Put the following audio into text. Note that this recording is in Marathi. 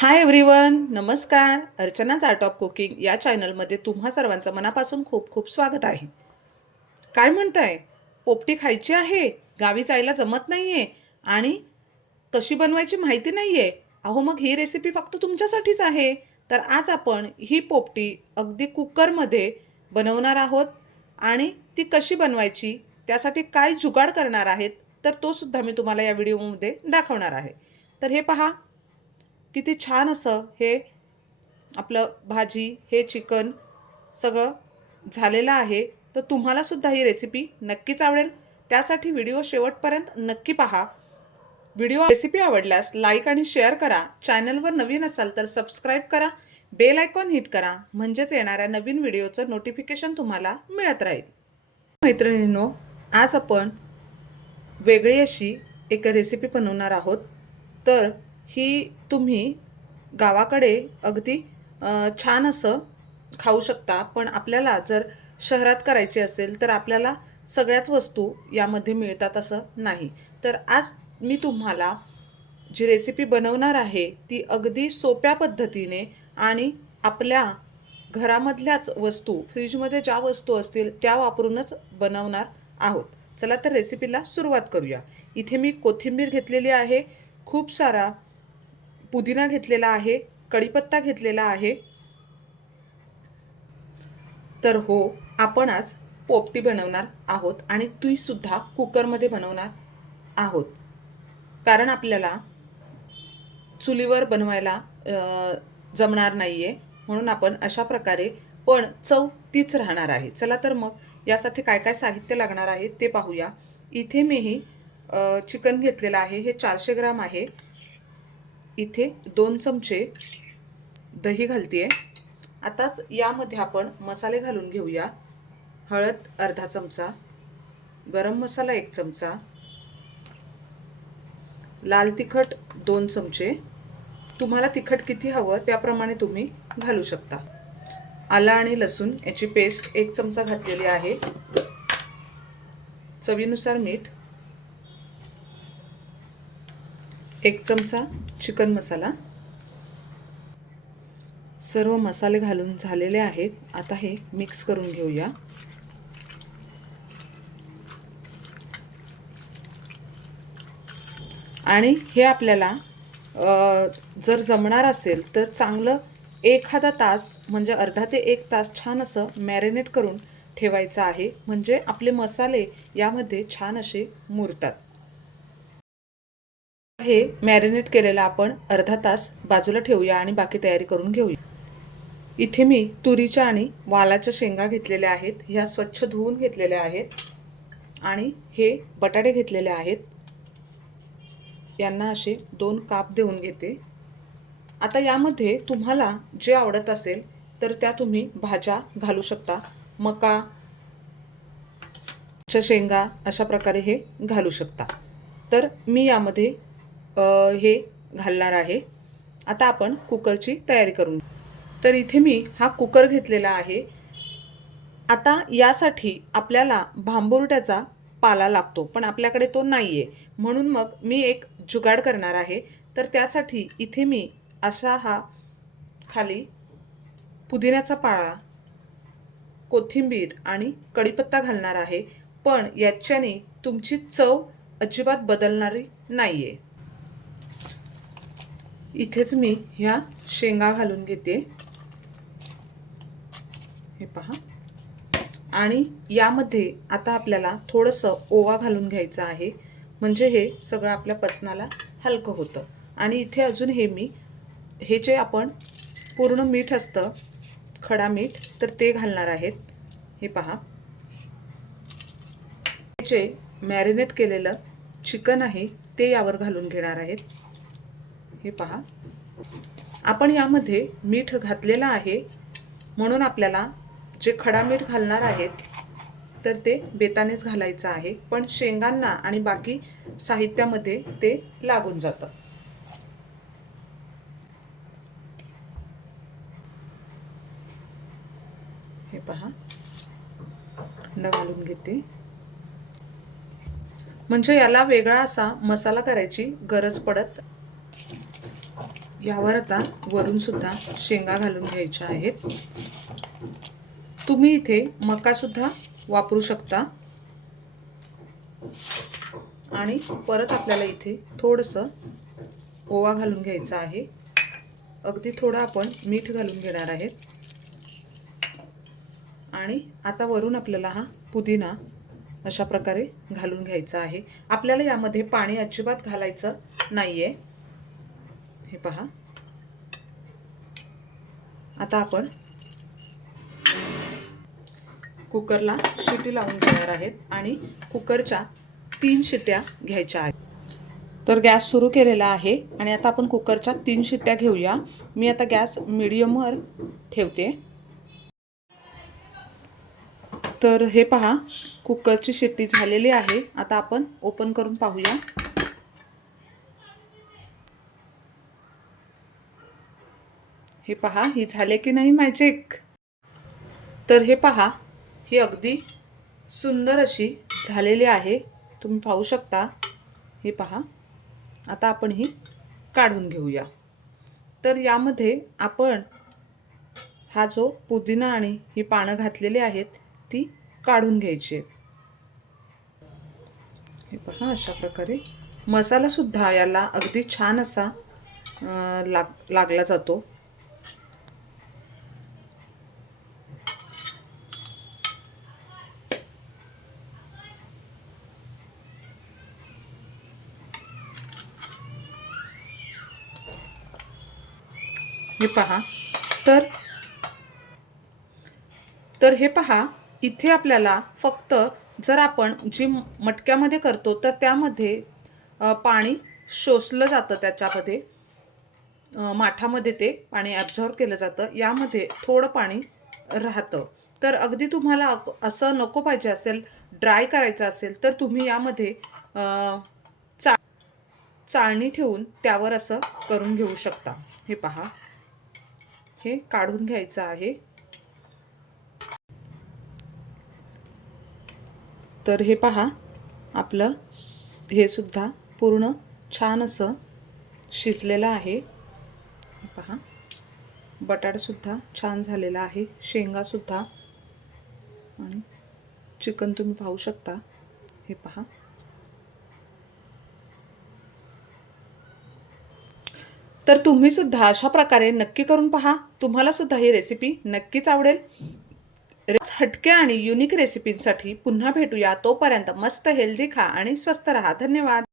हाय एव्हरीवन नमस्कार. अर्चनाच आर्ट ऑफ कुकिंग या चॅनलमध्ये तुम्हा सर्वांचं मनापासून खूप खूप स्वागत आहे. काय म्हणताय? पोपटी खायची आहे? गावी जायला जमत नाही आहे आणि कशी बनवायची माहिती नाही आहे अहो मग ही रेसिपी फक्त तुमच्यासाठीच आहे. तर आज आपण ही पोपटी अगदी कुकरमध्ये बनवणार आहोत. आणि ती कशी बनवायची? त्यासाठी काय जुगाड करणार आहेत? तर तो सुद्धा मी तुम्हाला या व्हिडिओमध्ये दाखवणार आहे. तर हे पहा किती छान असं हे आपलं भाजी हे चिकन सगळं झालेलं आहे. तर तुम्हालासुद्धा ही रेसिपी नक्कीच आवडेल. त्यासाठी व्हिडिओ शेवटपर्यंत नक्की पहा. व्हिडिओ रेसिपी आवडल्यास लाईक आणि शेअर करा. चॅनलवर नवीन असाल तर सबस्क्राईब करा. बेल आयकॉन हिट करा. म्हणजेच येणाऱ्या नवीन व्हिडिओचं नोटिफिकेशन तुम्हाला मिळत राहील. मैत्रिणींनो आज आपण वेगळी अशी एक रेसिपी बनवणार आहोत. तर ही तुम्ही गावाकडे अगदी छान असं खाऊ शकता. पण आपल्याला जर शहरात करायची असेल तर आपल्याला सगळ्याच वस्तू यामध्ये मिळतात असं नाही. तर आज मी तुम्हाला जी रेसिपी बनवणार आहे ती अगदी सोप्या पद्धतीने आणि आपल्या घरामधल्याच वस्तू फ्रीजमध्ये ज्या वस्तू असतील त्या वापरूनच बनवणार आहोत. चला तर रेसिपीला सुरुवात करूया. इथे मी कोथिंबीर घेतलेली आहे. खूप सारा पुदिना घेतलेला आहे कढीपत्ता घेतलेला आहे. तर हो आपण आज पोपटी बनवणार आहोत आणि तीसुद्धा कुकरमध्ये बनवणार आहोत. कारण आपल्याला चुलीवर बनवायला जमणार नाही आहे म्हणून आपण अशा प्रकारे पण चव तीच राहणार आहे. चला तर मग यासाठी काय काय साहित्य लागणार आहे ते पाहूया. इथे मीही चिकन घेतलेलं आहे. हे चारशे ग्राम आहे. इथे दोन चमचे दही घालते आताच यामध्ये आपण मसाले घालून घेऊया. हळद अर्धा चमचा गरम मसाला एक चमचा लाल तिखट दोन चमचे. तुम्हाला तिखट किती हवं त्याप्रमाणे तुम्ही घालू शकता. आला आणि लसूण याची पेस्ट एक चमचा घातलेली आहे. चवीनुसार मीठ एक चमचा चिकन मसाला. सर्व मसाले घालून झालेले आहेत. आता हे मिक्स करून घेऊया. आणि हे आपल्याला जर जमणार असेल तर चांगलं एखादा तास म्हणजे अर्धा ते एक तास छान असं मॅरिनेट करून ठेवायचं आहे. म्हणजे आपले मसाले यामध्ये छान असे मुरतात. हे मॅरिनेट केलेलं आपण अर्धा तास बाजूला ठेवूया आणि बाकी तयारी करून घेऊया. इथे मी तुरीच्या आणि वालाच्या शेंगा घेतलेल्या आहेत. ह्या स्वच्छ धुवून घेतलेल्या आहेत. आणि हे बटाटे घेतलेले आहेत. यांना असे दोन काप देऊन घेते. आता यामध्ये तुम्हाला जे आवडत असेल तर त्या तुम्ही भाज्या घालू शकता. मका च्या शेंगा अशा प्रकारे हे घालू शकता. तर मी यामध्ये हे घालणार आहे. आता आपण कुकरची तयारी करून तर इथे मी हा कुकर घेतलेला आहे. आता यासाठी आपल्याला भांबुर्ट्याचा पाला लागतो पण आपल्याकडे तो नाही आहे म्हणून मग मी एक जुगाड करणार आहे. तर त्यासाठी इथे मी असा हा खाली पुदिन्याचा पाळा कोथिंबीर आणि कढीपत्ता घालणार आहे. पण याच्याने तुमची चव अजिबात बदलणारी नाही आहे इथेच मी ह्या शेंगा घालून घेते. हे पहा. आणि यामध्ये आता आपल्याला थोडंसं ओवा घालून घ्यायचं आहे. म्हणजे हे सगळं आपल्या पचनाला हलकं होतं. आणि इथे अजून हे मी हे जे आपण पूर्ण मीठ असतं खडा मीठ तर ते घालणार आहेत. हे पहा. जे मॅरिनेट केलेलं चिकन आहे ते यावर घालून घेणार आहेत. हे पहा. आपण यामध्ये मीठ घातलेलं आहे. म्हणून आपल्याला जे खडा मीठ घालणार आहेत तर ते बेतानेच घालायचं आहे. पण शेंगांना आणि बाकी साहित्यामध्ये ते लागून जातं. हे पहा. न घालून घेते. म्हणजे याला वेगळा असा मसाला करायची गरज पडत यावर आता वरून सुद्धा शेंगा घालून घ्यायच्या आहेत. तुम्ही इथे मका सुद्धा वापरू शकता. आणि परत आपल्याला इथे थोडंसं ओवा घालून घ्यायचा आहे. अगदी थोडं आपण मीठ घालून घेणार आहेत. आणि आता वरून आपल्याला हा पुदिना अशा प्रकारे घालून घ्यायचा आहे. आपल्याला यामध्ये पाणी अजिबात घालायचं नाही आहे हे पहा. आता आपण कुकरला शिटी लावून घेणार आहेत आणि कुकरच्या तीन शिट्या घ्यायच्या आहेत. तर गॅस सुरू केलेला आहे आणि आता आपण कुकरच्या तीन शिट्ट्या घेऊया. मी आता गॅस मिडियमवर ठेवते. तर हे पहा कुकरची शिट्टी झालेली आहे. आता आपण ओपन करून पाहूया. हे पहा ही झाले की नाही मॅजिक तर हे पहा ही अगदी सुंदर अशी झालेली आहे. तुम्ही पाहू शकता. हे पहा आता आपण ही काढून घेऊया. तर यामध्ये आपण हा जो पुदिना आणि ही पानं घातलेली आहेत ती काढून घ्यायची आहेत. हे पहा अशा प्रकारे मसालासुद्धा याला अगदी छान असा लाग लागला जातो. हे पहा. तर तर हे पहा इथे आपल्याला फक्त जर आपण जी मटक्यामध्ये करतो तर त्यामध्ये पाणी शोषलं जातं त्याच्यामध्ये. माठामध्ये ते पाणी ॲब्झॉर्ब केलं जातं. यामध्ये थोडं पाणी राहतं. तर अगदी तुम्हाला असं नको पाहिजे असेल ड्राय करायचं असेल तर तुम्ही यामध्ये चा चाळणी ठेवून त्यावर असं करून घेऊ शकता. हे पहा. हे काढून घ्यायचं आहे. तर हे पहा आपलं हे सुद्धा पूर्ण छान असं शिजलेलं आहे. पहा बटाटासुद्धा छान झालेला आहे शेंगासुद्धा आणि चिकन तुम्ही पाहू शकता. हे पहा. तर तुम्ही सुद्धा अशा प्रकारे नक्की करून पहा. तुम्हाला सुद्धा ही रेसिपी नक्कीच आवडेल. हटके आणि युनिक रेसिपींसाठी पुन्हा भेटूया. तोपर्यंत मस्त हेल्दी खा आणि स्वस्त रहा. धन्यवाद.